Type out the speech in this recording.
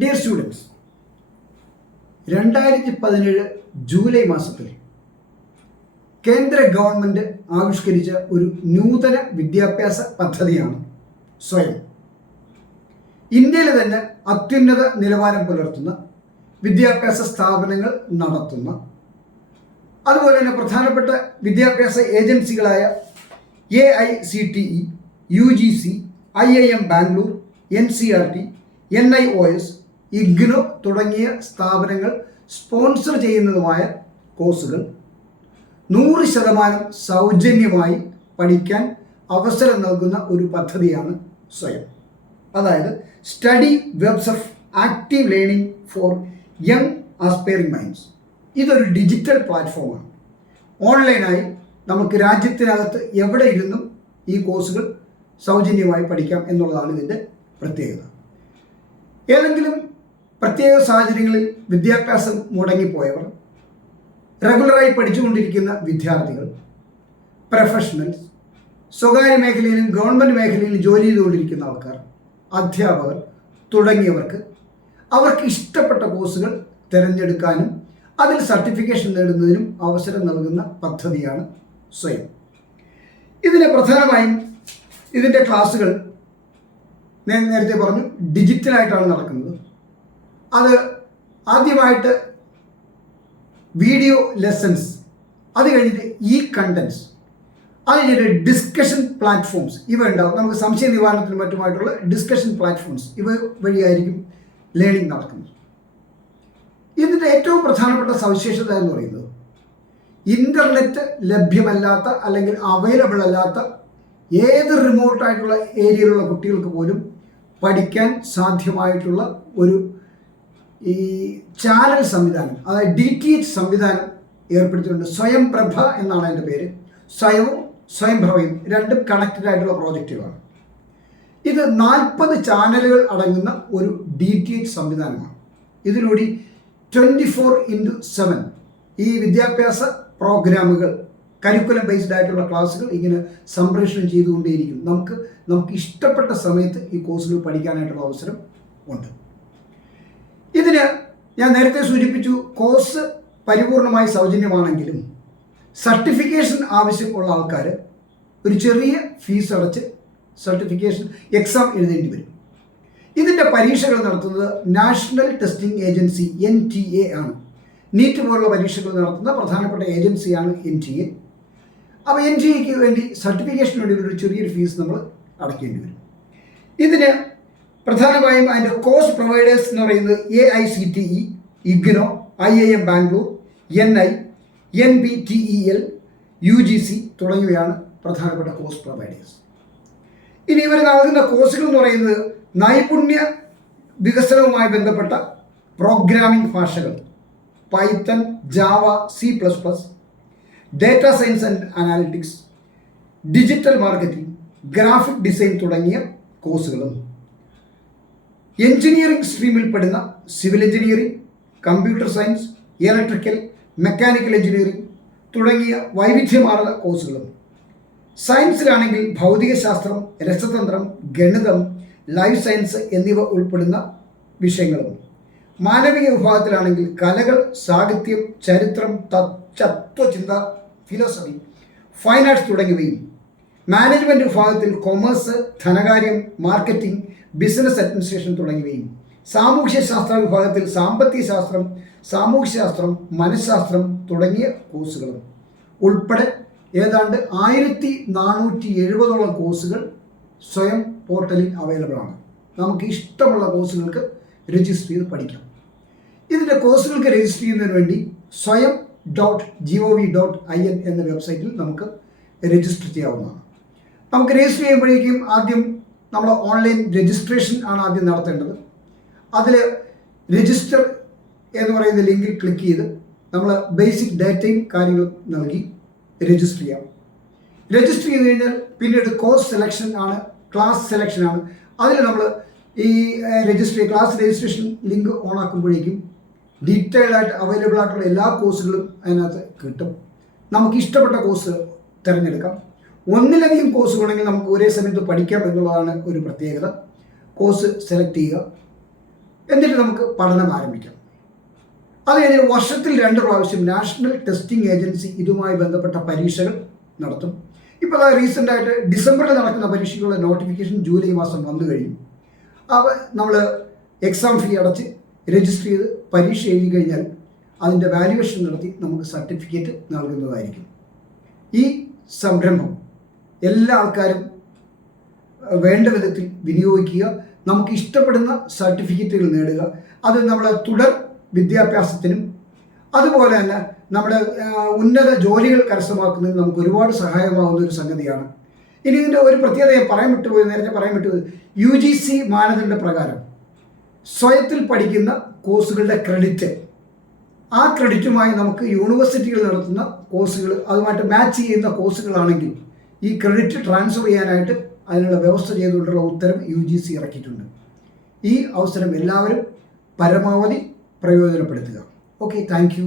Dear students, 2017 July മാസത്തിൽ കേന്ദ്ര government ആവിഷ്കരിച്ച ഒരു നൂതന വിദ്യാഭ്യാസ പദ്ധതിയാണ് സ്വയം. ഇന്ത്യയിലെ തന്നെ അത്യുന്നത നിലവാരം പുലർത്തുന്ന വിദ്യാഭ്യാസ സ്ഥാപനങ്ങൾ നടത്തുന്ന, അതുപോലെ തന്നെ പ്രധാനപ്പെട്ട വിദ്യാഭ്യാസ ഏജൻസികളായ AICTE, UGC, IIM Bangalore, NCERT, NIOS, IGNO തുടങ്ങിയ സ്ഥാപനങ്ങൾ സ്പോൺസർ ചെയ്യുന്നതുമായ കോഴ്സുകൾ 100% സൗജന്യമായി പഠിക്കാൻ അവസരം നൽകുന്ന ഒരു പദ്ധതിയാണ് സ്വയം. അതായത് study webs of active learning four young aspiring minds. ഇതൊരു ഡിജിറ്റൽ പ്ലാറ്റ്ഫോമാണ്. ഓൺലൈനായി നമുക്ക് രാജ്യത്തിനകത്ത് എവിടെ ഇരുന്നും ഈ കോഴ്സുകൾ സൗജന്യമായി പഠിക്കാം എന്നുള്ളതാണ് ഇതിൻ്റെ പ്രത്യേകത. ഏതെങ്കിലും പ്രത്യേക സാഹചര്യങ്ങളിൽ വിദ്യാഭ്യാസം മുടങ്ങിപ്പോയവർ, റെഗുലറായി പഠിച്ചുകൊണ്ടിരിക്കുന്ന വിദ്യാർത്ഥികൾ, പ്രൊഫഷണൽസ്, സ്വകാര്യ മേഖലയിലും ഗവൺമെൻറ് മേഖലയിലും ജോലി ചെയ്തുകൊണ്ടിരിക്കുന്ന ആൾക്കാർ, അധ്യാപകർ തുടങ്ങിയവർക്ക് അവർക്ക് ഇഷ്ടപ്പെട്ട കോഴ്സുകൾ തിരഞ്ഞെടുക്കാനും അതിൽ സർട്ടിഫിക്കേഷൻ നേടുന്നതിനും അവസരം നൽകുന്ന പദ്ധതിയാണ് സ്വയം. ഇതിന് പ്രധാനമായും ഇതിൻ്റെ ക്ലാസ്സുകൾ ഞാൻ നേരത്തെ പറഞ്ഞു ഡിജിറ്റലായിട്ടാണ് നടക്കുന്നത്. അത് ആദ്യമായിട്ട് വീഡിയോ ലെസൺസ്, അത് കഴിഞ്ഞിട്ട് കണ്ടൻസ്, അത് കഴിഞ്ഞിട്ട് ഡിസ്കഷൻ പ്ലാറ്റ്ഫോംസ് ഇവ ഉണ്ടാവും. നമുക്ക് സംശയ നിവാരണത്തിനും മറ്റുമായിട്ടുള്ള ഡിസ്കഷൻ പ്ലാറ്റ്ഫോംസ് ഇവ വഴിയായിരിക്കും ലേണിംഗ് നടക്കുന്നത്. ഇതിൻ്റെ ഏറ്റവും പ്രധാനപ്പെട്ട സവിശേഷത എന്ന് പറയുന്നത് ഇൻ്റർനെറ്റ് ലഭ്യമല്ലാത്ത അല്ലെങ്കിൽ അവൈലബിൾ അല്ലാത്ത ഏത് റിമോട്ടായിട്ടുള്ള ഏരിയയിലുള്ള കുട്ടികൾക്ക് പോലും പഠിക്കാൻ സാധ്യമായിട്ടുള്ള ഒരു ചാനൽ സംവിധാനം, അതായത് DTH സംവിധാനം ഏർപ്പെടുത്തിയിട്ടുണ്ട്. സ്വയം പ്രഭ എന്നാണ് അതിൻ്റെ പേര്. സ്വയവും സ്വയംപ്രഭയും രണ്ടും കണക്റ്റഡ് ആയിട്ടുള്ള പ്രോജക്റ്റുകളാണ്. ഇത് 40 ചാനലുകൾ അടങ്ങുന്ന ഒരു DTH സംവിധാനമാണ്. ഇതിലൂടെ 24/7 ഈ വിദ്യാഭ്യാസ പ്രോഗ്രാമുകൾ, കരിക്കുലം ബേസ്ഡ് ആയിട്ടുള്ള ക്ലാസ്സുകൾ ഇങ്ങനെ സംപ്രേഷണം ചെയ്തുകൊണ്ടേയിരിക്കും. നമുക്ക് ഇഷ്ടപ്പെട്ട സമയത്ത് ഈ കോഴ്സുകൾ പഠിക്കാനായിട്ടുള്ള അവസരം ഉണ്ട്. ഇതിന് ഞാൻ നേരത്തെ സൂചിപ്പിച്ചു, കോഴ്സ് പരിപൂർണമായി സൗജന്യമാണെങ്കിലും സർട്ടിഫിക്കേഷൻ ആവശ്യമുള്ള ആൾക്കാർ ഒരു ചെറിയ ഫീസ് അടച്ച് സർട്ടിഫിക്കേഷൻ എക്സാം എഴുതേണ്ടി വരും. ഇതിൻ്റെ പരീക്ഷകൾ നടത്തുന്നത് നാഷണൽ ടെസ്റ്റിംഗ് ഏജൻസി NTA ആണ്. നീറ്റ് പോലുള്ള പരീക്ഷകൾ നടത്തുന്ന പ്രധാനപ്പെട്ട ഏജൻസിയാണ് NTA. അപ്പോൾ NTAക്ക് വേണ്ടി സർട്ടിഫിക്കേഷന് വേണ്ടി ഒരു ചെറിയൊരു ഫീസ് നമ്മൾ അടയ്ക്കേണ്ടി വരും. ഇതിന് പ്രധാനമായും അതിൻ്റെ കോഴ്സ് പ്രൊവൈഡേഴ്സ് എന്ന് പറയുന്നത് AICTE, IGNO, IIM Bangalore, NI, NBTEL, UGC തുടങ്ങിയവയാണ് പ്രധാനപ്പെട്ട കോഴ്സ് പ്രൊവൈഡേഴ്സ്. ഇനി ഇവർ നൽകുന്ന കോഴ്സുകൾ എന്ന് പറയുന്നത് നൈപുണ്യ വികസനവുമായി ബന്ധപ്പെട്ട പ്രോഗ്രാമിംഗ് ഭാഷകൾ, Python, Java, C++, data science and analytics, digital marketing, graphic design തുടങ്ങിയ കോഴ്സുകളും, എഞ്ചിനീയറിംഗ് സ്ട്രീമിൽപ്പെടുന്ന civil engineering, computer science, electrical, mechanical engineering തുടങ്ങിയ വൈവിധ്യമാർന്ന കോഴ്സുകളും, സയൻസിലാണെങ്കിൽ ഭൗതികശാസ്ത്രം, രസതന്ത്രം, ഗണിതം, ലൈഫ് സയൻസ് എന്നിവ ഉൾപ്പെടുന്ന വിഷയങ്ങളും, മാനവിക വിഭാഗത്തിലാണെങ്കിൽ കലകൾ, സാഹിത്യം, ചരിത്രം, തത്വചിന്ത, ഫിലോസഫി, ഫൈൻ ആർട്സ് തുടങ്ങിയവയും, മാനേജ്മെൻറ്റ് വിഭാഗത്തിൽ കൊമേഴ്സ്, ധനകാര്യം, മാർക്കറ്റിംഗ്, ബിസിനസ് അഡ്മിനിസ്ട്രേഷൻ തുടങ്ങിയവയും, സാമൂഹ്യശാസ്ത്ര വിഭാഗത്തിൽ സാമ്പത്തിക ശാസ്ത്രം, സാമൂഹ്യശാസ്ത്രം, മനഃശാസ്ത്രം തുടങ്ങിയ കോഴ്സുകളും ഉൾപ്പെടെ ഏതാണ്ട് 1470ഓളം കോഴ്സുകൾ സ്വയം പോർട്ടലിൽ അവൈലബിൾ ആണ്. നമുക്ക് ഇഷ്ടമുള്ള കോഴ്സുകൾക്ക് രജിസ്റ്റർ ചെയ്ത് പഠിക്കാം. ഇതിൻ്റെ കോഴ്സുകൾക്ക് രജിസ്റ്റർ ചെയ്യുന്നതിന് വേണ്ടി swayam.gov.in എന്ന വെബ്സൈറ്റിൽ നമുക്ക് രജിസ്റ്റർ ചെയ്യാവുന്നതാണ്. നമുക്ക് രജിസ്റ്റർ ചെയ്യുമ്പോഴേക്കും ആദ്യം നമ്മൾ ഓൺലൈൻ രജിസ്ട്രേഷൻ ആണ് ആദ്യം നടത്തേണ്ടത്. അതിൽ രജിസ്റ്റർ എന്ന് പറയുന്ന ലിങ്കിൽ ക്ലിക്ക് ചെയ്ത് നമ്മൾ ബേസിക് ഡാറ്റയും കാര്യങ്ങളും നൽകി രജിസ്റ്റർ ചെയ്യാം. രജിസ്റ്റർ ചെയ്ത് കഴിഞ്ഞാൽ പിന്നീട് കോഴ്സ് സെലക്ഷൻ ആണ്, ക്ലാസ് സെലക്ഷൻ ആണ്. അതിൽ നമ്മൾ ഈ ക്ലാസ് രജിസ്ട്രേഷൻ ലിങ്ക് ഓൺ ആക്കുമ്പോഴേക്കും ഡീറ്റെയിൽഡ് ആയിട്ട് അവൈലബിൾ ആയിട്ടുള്ള എല്ലാ കോഴ്സുകളും അതിനകത്ത് കിട്ടും. നമുക്ക് ഇഷ്ടപ്പെട്ട കോഴ്സ് തിരഞ്ഞെടുക്കാം. ഒന്നിലധികം കോഴ്സ് വേണമെങ്കിൽ നമുക്ക് ഒരേ സമയത്ത് പഠിക്കാം എന്നുള്ളതാണ് ഒരു പ്രത്യേകത. കോഴ്സ് സെലക്ട് ചെയ്യുക, എന്നിട്ട് നമുക്ക് പഠനം ആരംഭിക്കാം. അത് കഴിഞ്ഞ് വർഷത്തിൽ 2 പ്രാവശ്യം നാഷണൽ ടെസ്റ്റിംഗ് ഏജൻസി ഇതുമായി ബന്ധപ്പെട്ട പരീക്ഷകൾ നടത്തും. ഇപ്പോൾ റീസെൻ്റായിട്ട് ഡിസംബറിൽ നടക്കുന്ന പരീക്ഷകളുടെ നോട്ടിഫിക്കേഷൻ ജൂലൈ മാസം വന്നു കഴിഞ്ഞു. അപ്പോൾ നമ്മൾ എക്സാം ഫീ അടച്ച് രജിസ്റ്റർ ചെയ്ത് പരീക്ഷ എഴുതി കഴിഞ്ഞാൽ അതിൻ്റെ വാല്യുവേഷൻ നടത്തി നമുക്ക് സർട്ടിഫിക്കറ്റ് നൽകുന്നതായിരിക്കും. ഈ സംരംഭം എല്ലാ ആൾക്കാരും വേണ്ട വിധത്തിൽ വിനിയോഗിക്കുക. നമുക്ക് ഇഷ്ടപ്പെടുന്ന സർട്ടിഫിക്കറ്റുകൾ നേടുക. അത് നമ്മളെ തുടർ വിദ്യാഭ്യാസത്തിനും അതുപോലെ തന്നെ നമ്മുടെ ഉന്നത ജോലികൾ കരസ്ഥമാക്കുന്നതിന് നമുക്ക് ഒരുപാട് സഹായമാകുന്ന ഒരു സംഗതിയാണ്. ഇനി ഇതിൻ്റെ ഒരു പ്രത്യേകത നേരത്തെ പറയാൻ വിട്ടുപോയി, UGC മാനദണ്ഡ പ്രകാരം സ്വയത്തിൽ പഠിക്കുന്ന കോഴ്സുകളുടെ ക്രെഡിറ്റ്, ആ ക്രെഡിറ്റുമായി നമുക്ക് യൂണിവേഴ്സിറ്റികൾ നടത്തുന്ന കോഴ്സുകൾ അതുമായിട്ട് മാച്ച് ചെയ്യുന്ന കോഴ്സുകളാണെങ്കിൽ ഈ ക്രെഡിറ്റ് ട്രാൻസ്ഫർ ചെയ്യാനായിട്ട് അതിനുള്ള വ്യവസ്ഥ ചെയ്തുകൊണ്ടുള്ള ഉത്തരവ് UGC ഇറക്കിയിട്ടുണ്ട്. ഈ അവസരം എല്ലാവരും പരമാവധി പ്രയോജനപ്പെടുത്തുക. Okay, thank you.